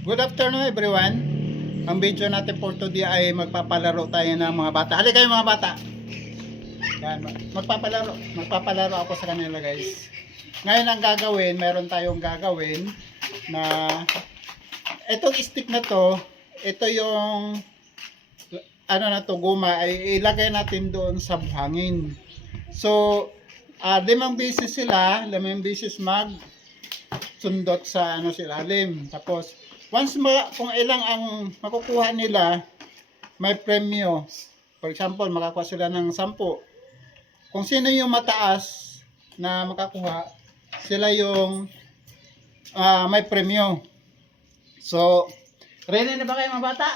Good afternoon everyone. Ang video natin for today ay magpapalaro tayo ng mga bata. Halika kayo mga bata. Yan, magpapalaro ako sa kanila guys. Ngayon ang gagawin, meron tayong gagawin na itong stick na to, ito yung ano na to, guma ay ilagay natin doon sa buhangin. So, 5 beses sila, 5 beses sundot sa ano sila ilalim. Tapos once kung ilang ang makukuha nila, may premyo. For example, makakuha sila ng 10. Kung sino yung mataas na makakuha, sila yung may premyo. So, ready na ba kayo mga bata?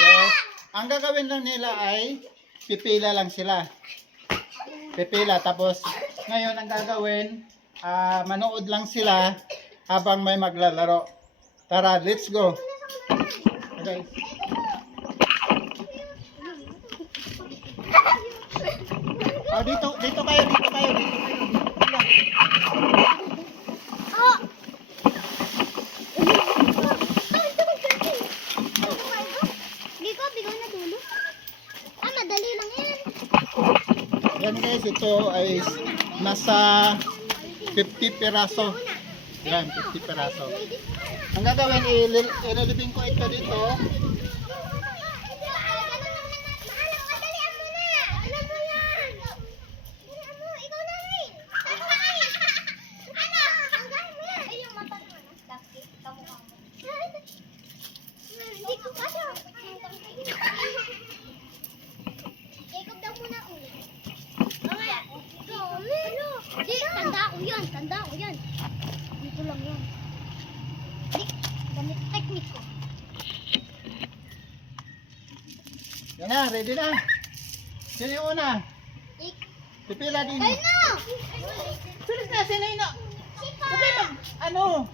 Yes. Ang gagawin lang nila ay pipila lang sila. Pipila. Tapos, ngayon ang gagawin, manood lang sila habang may maglalaro. Tara, let's go. Okay. Dito kayo. Bigo na dulo. Madali lang yan. Yan guys, ito ay nasa 50 peraso. Yan, 50 peraso. Ang gagawin, ililibing ko ito dito. Tanda ko yan. Dito lang yan. Gamit teknik ko. Yan na, ready na. Sino yung una? Pipila din. Kayo na! Sulis na, sino yung na? Okay ba? Ano?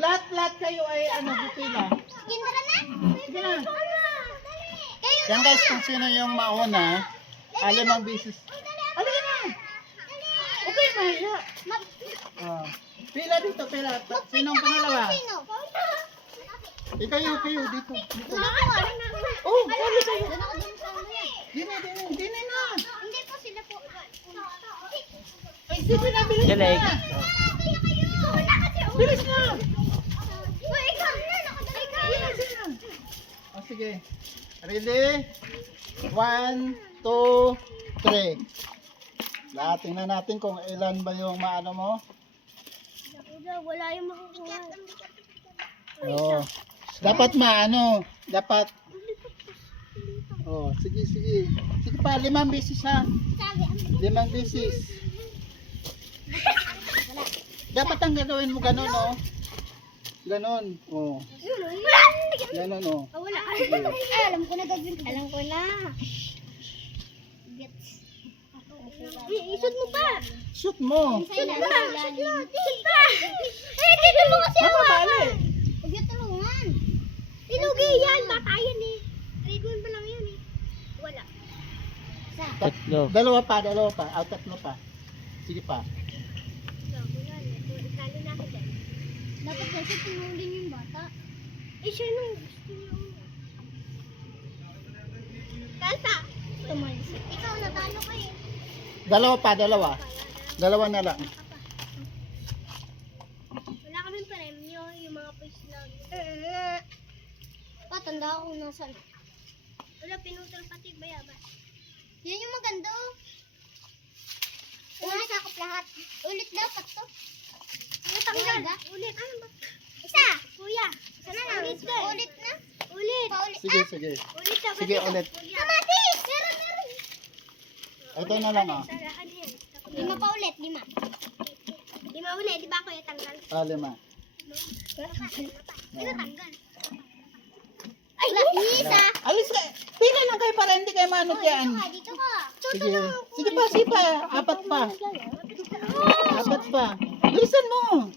Lahat kayo ay pipila. Kindra na? Sige na. Kayo Yan guys, kung sino yung mauna, 5 beses. Alin na? Okay na, ya. Pila dito, pila. Sinong pangalawa? Sino? Kayo, dito. Doon ako. Oh, sali kayo. Doon ako dun sa ano yan. Dine na. Hindi po sila po. Ay, sige na, bilis na. Bilis na. Uy, ikaw na. Nakadali ka. Sige na. Oh, sige. Ready? 1, 2, 3. Tingnan natin kung ilan ba yung maano mo. Wala yung makukuha. Oh. Dapat dapat. Oh, sige. Sige pa, 5 beses ha. 5 beses. Dapat ang gagawin mo ganun, oh. Ganon, oh. Ganon, oh. Wala. Alam ko na gagawin ko. Alam ko na. Isot mo pa. Shoot mo. Shoot pa. Shoot pa. Dito mo kasi ako. Huwag yung tulungan. Tinugi yan. Batayan eh. Rigon pa lang yun eh. Wala. Tatlo. Dalawa pa. Tatlo pa. Sige pa. Talo na ako dyan. Dapat kasi tinulin yung bata. Siya nung gusto niya. Kalsa. Tumalis. Ikaw natalo ka eh. Dalawa pa. Dalawa na lang. Wala kaming premyo, yung mga quiz lang. Tanda ako nasan. Wala, pinutol pati bayabas. Yan yung maganda oh. Ulit sakop lahat. Ulit dapat to. Tanggal. Ulit. Ano ba? Isa. Kuya. Isa na lang. Ulit na. Ulit. Paulit. Sige. Ulit dapat. Sige, ulit. Kamatis! Meron. Ito na lang, ah. 5 pa ulit. 5 ulit. Di ba ako yung tanggal? 5. Sino tanggal? Ay, isa. Alis ka. Pila lang kayo para hindi kayo manot yan. Dito ka. Sige pa. 4 pa. 4 pa. Bilisan mo.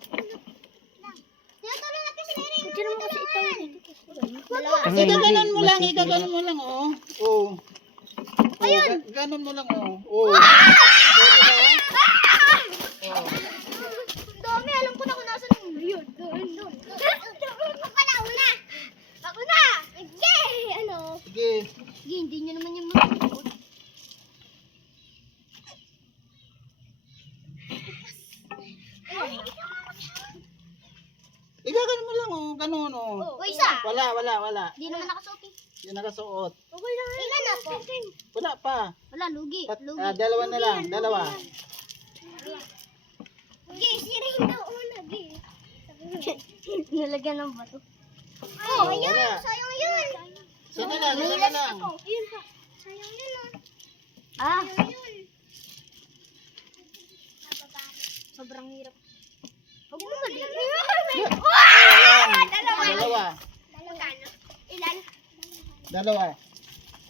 Tinutulong natin si Neri. Diyan mo kasi ito. Igaganon mo lang, oh. Oh. Ayun. Ganon mo lang, oh. Oh. Dami, alam ko na kung nasa ng yun. Doon. lang, oh. Ganun, oh. O, isa. Wala. Di naman nakasuot eh. Hindi nakasuot. Okay lang. Ilan na po? Wala pa. Wala, lugi. Dalawa na lang, dalawa. Gi, siring daw una, Gi. Nilagyan ng bato. Oh, ayan. wala. Sayang yun. Isa na lang. Yun pa. Sayang yun, ah. Sayang yun. Sobrang hirap. Huwag mo mali. Dalawa. Magkano? Ilan? Dalawa.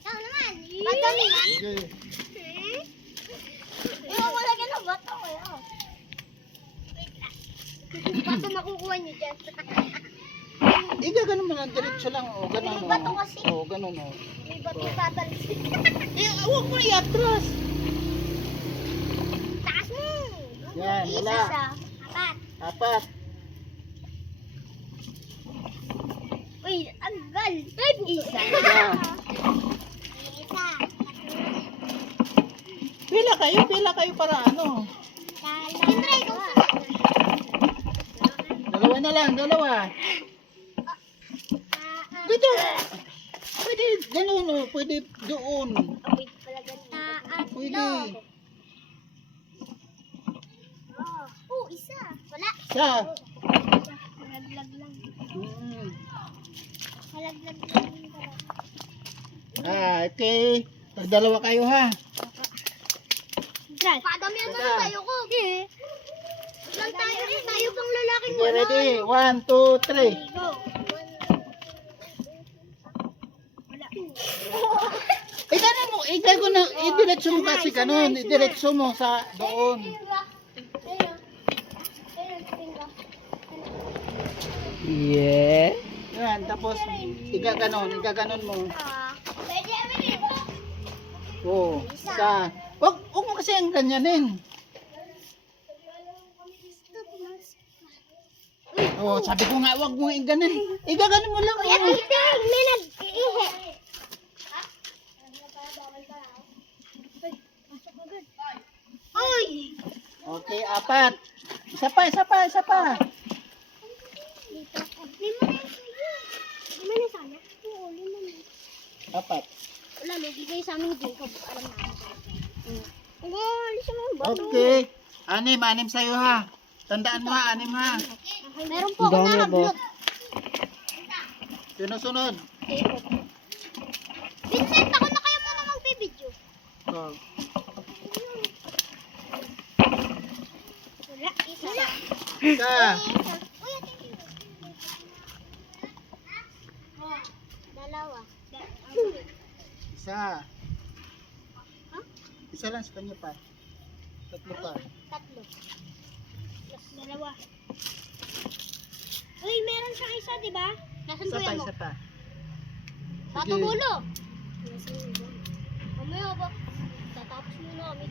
Ikaw naman. Bato niyan? Sige. Iwan mo lagyan ng bato. Bato makukuha niyo dyan. Ganun mo lang, diretso lang, oh. Ganun, May bato oh. kasi. Oh, ganun, oh. May bato tatalisik. Huwag mo iatras. Taas mo. Yan, wala. Isa. Apat. Apat. Uy, ang gal. Isa. Isa. Isa. Pila kayo para ano. Tintry ko. Dalawa na lang, dalawa. Dito. Pwede, ganun, oh. Pwede doon. Wait pala ganun. Pwede. Oh, isa. Wala. Isa. Halaglag lang. Mm. Halaglag lang. Okay. Pagdalawa kayo, ha. Try. Padamihan na lang tayo ko. Lang tayo eh. Tayo pang lalaking Okay, ready? 1, 2, 3. Go. Ganun mo, ganun na, idiretso mo kasi ganun. Idiretso mo sa doon. Yeah. Yan, tapos igaganon mo. Oo, isa. Wag mo kasi ang ganyanin. Oh, sabi ko nga, wag mo iganin. Igaganon mo lang. Kuya, Oh. titing, may nag-iihi. Oy! Okay, apat. Isa pa. Di mo na yung suyo. Di mo na sana. Oo, lima na. Apat. Wala, lugi kayo sa amin ni Jacob. Alam namin. Hindi, alis mo yung bato. Okay. Anim sa'yo, ha. Tandaan mo, ha, 6 ha. Meron po ako Dami, nakablot. Sunod. Vincent, ako na kayo muna magbibideo. Oh. Wala, isa. Isa. Kuya, thank you. Dalawa. Isa. Isa lang sa kanya pa. Tatlo pa. Tatlo. Dalawa. Uy, meron siyang isa, di ba? Nasaan Isa kuya pa, mo? isa pa. Bato gulo. Mamaya ba? Tatapos muna kami.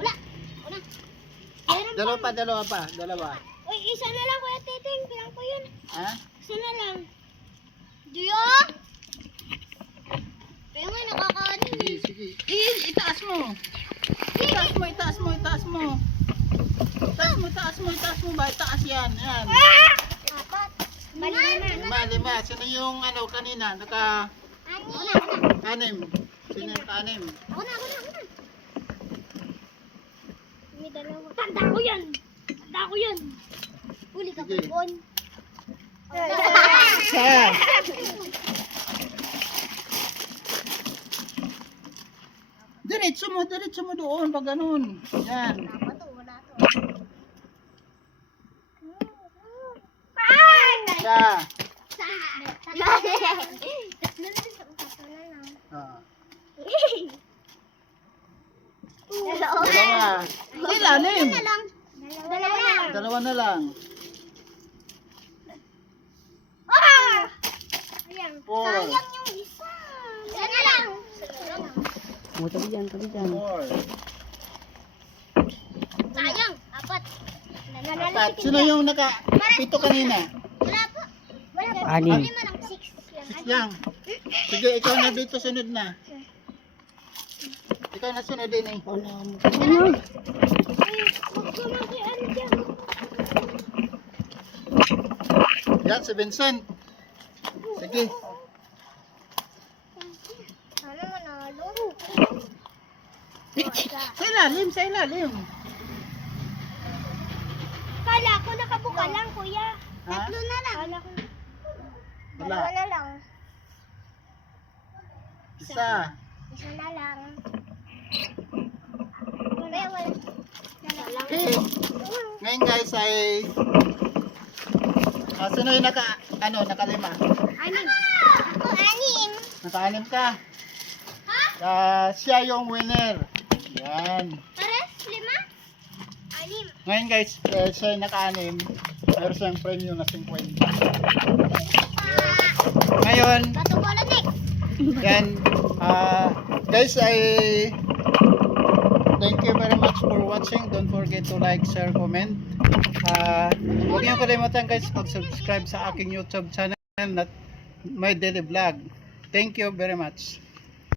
Wala. Wala. Meron Dalawa pa. Uy, isa na lang kuya Titing. Bilang ko yun. Ha? Isa na lang. Duyo? Pero nga nakakanin eh. Sige. Itaas mo. Itaas mo. Itaas mo ba? Itaas yan. Yan. Apat. Bali 5. Sino yung ano kanina? Naka Anim. 6. Sino yung ka-6? Ako na. May dalawa. Tanda ko yan. Uli ka Sige. po, Bon. Isa. Diretso mo doon pag ganun. Yan. Wala to. Isa. Tatlo na lang. Ah. Dalawa. Dalawa. Ilalim. Dalawa na lang. Ayan. 4. Sayang yung isa. Isa na lang. Oh, tabi dyan. 4. Sayang. Apat. Apat. Sino yung naka-pito kanina? Wala po. Wala po. Anim. 5 lang. 6 lang. 6 lang. Sige, ikaw na dito, sunod na. Ikaw na sunod din eh. Wala mo. Huwag ka makiano dyan. Yan, si Vincent. Sige. Sana manalo. Sa ilalim, sa ilalim. Kala ko nakabuka lang, kuya. Ha? Tatlo na lang. Kala ko Wala. dalawa na lang. Isa. Isa na lang. Kuya, wala. Wala. Okay. Ngayon guys ay sino yung nakalima? Anim. Ako, anim. Naka-anim ka. Ha? Siya yung winner. Yan. Pares? 5? Anim. Ngayon guys, siya yung naka-anim. Meron siyang premium na 50. Ngayon, Bato bola next. yan. Guys, thank you very much for watching. Don't forget to like, share, comment. Huwag niyo kalimutan guys mag-subscribe sa aking YouTube channel na My Daily Vlog. Thank you very much.